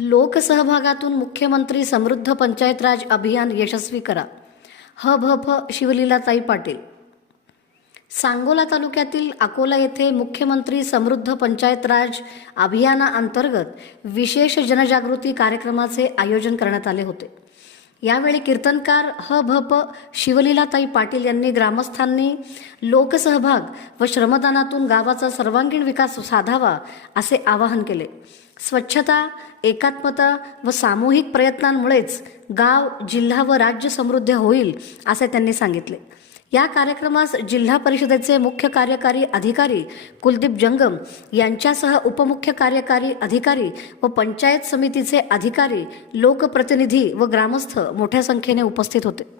लोकसहभागातून मुख्यमंत्री समृद्ध पंचायत राज अभियान यशस्वी करा. ह भ फ शिवलीलाताई पाटील. सांगोला तालुक्यातील अकोला येथे मुख्यमंत्री समृद्ध पंचायत राज अभियानाअंतर्गत विशेष जनजागृती कार्यक्रमाचे आयोजन करण्यात आले होते. यावेळी कीर्तनकार ह भ प शिवलीलाताई पाटील यांनी ग्रामस्थांनी लोकसहभाग व श्रमदानातून गावाचा सर्वांगीण विकास साधावा असे आवाहन केले. स्वच्छता एकात्मता व सामूहिक प्रयत्नांमुळेच गाव जिल्हा व राज्य समृद्ध होईल असे त्यांनी सांगितले. या कार्यक्रमास जिल्हा परिषदेचे मुख्य कार्यकारी अधिकारी कुलदीप जंगम यांच्यासह उपमुख्य कार्यकारी अधिकारी व पंचायत समितीचे अधिकारी लोकप्रतिनिधी व ग्रामस्थ मोठ्या संख्येने उपस्थित होते.